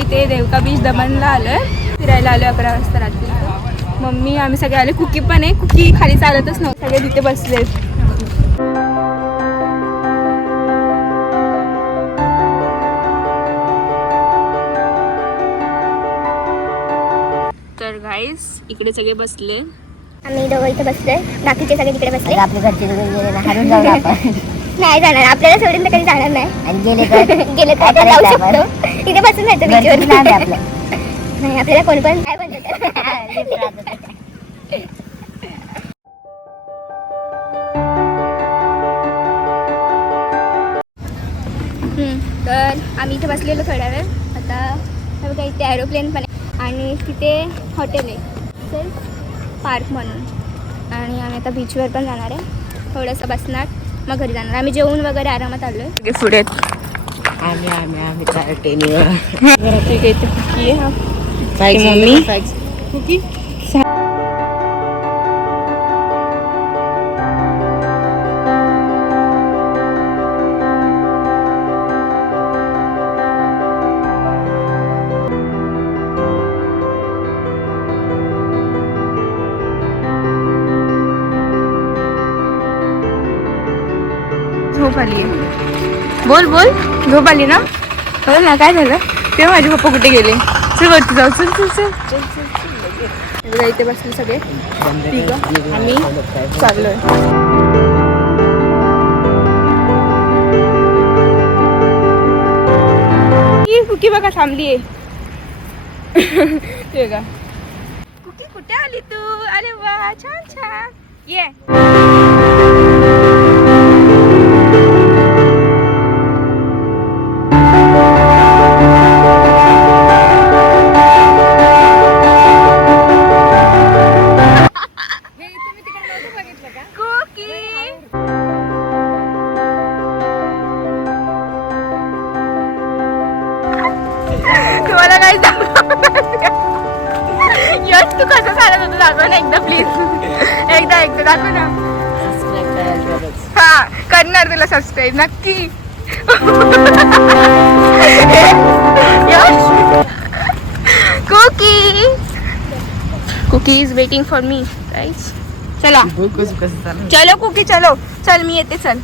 इथे देवका बीच दमनला आलोय, फिरायला आलो 11 वाजता रात्री. मम्मी आम्ही सगळे आले. कुकी पण आहे, कुकी खाली चालतच नव्हतं, सगळे तिथे बसले. तर गाईस इकडे सगळे बसले, आम्ही दोघं इथे बसलोय, बाकीचे सगळे तिकडे बसले. आपले घरचे गेले ना, हरून जाऊ आपण. नाही जाणार, आपल्याला सोडून तर कधी जाणार नाही. आणि गेले तर गेले तर आपण जाऊ शकतो, इथे बसून राहायचं बीचवर. नाही आपल्याला कोण पण काय म्हणतात. तर आम्ही इथे बसलेलो थोड्या वेळ. आता बघा इथे एरोप्लेन पण आहे आणि तिथे हॉटेल आहे सेल्फ पार्क म्हणून. आणि आम्ही आता बीचवर पण जाणार आहे, थोडंसं बसणार मग घरी जाणार. आम्ही जेवून वगैरे आरामात आलो आहे. पुढे आम्ही टेनीवर ठीक आहे. इथे कुकी आहे, मम्मी कुकी. झोप आली आहे. बोल बोल, झोप आली ना? बोल ना, काय झालं? ते माझे पप्पा कुठे गेले? चल वरती जाऊ. चल चल चल चल चल चल. इथे बसले सगळे, ठीक आहे. आम्ही चाललोय. कुकी बघा थांबली आहे. ते का कुकी कुठे आली तू? अरे वा, छान छान. ये तुम्हाला काय यश, तू कसं चालत होतं दाखव ना एकदा प्लीज. एकदा दाखव ना. हा करणार तुला सबस्क्राईब नक्की. Yash Cookie is waiting for me guys. चला चलो कुकी, चलो चल, मी येते. चल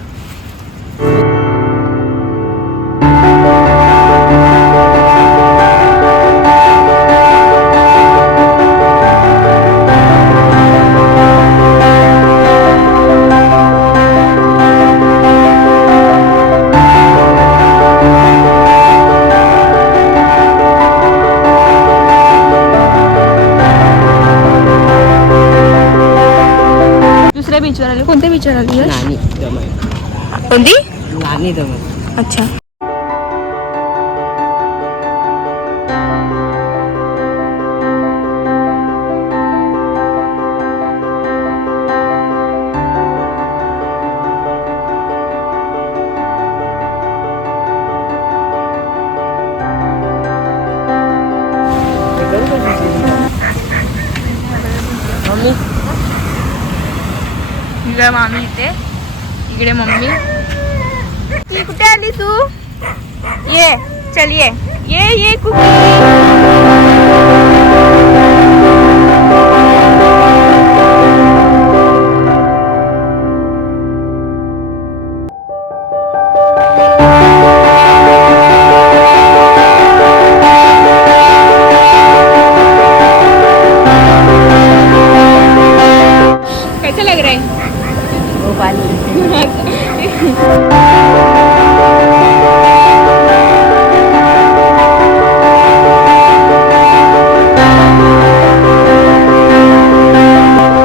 बीचवर आले. कोणत्या बीचवर आली? कोणती? अच्छा. मम्मी मामी इथे, इकडे मम्मी. ती कुठे आली तू? ये चल, ये ये ये कुकी.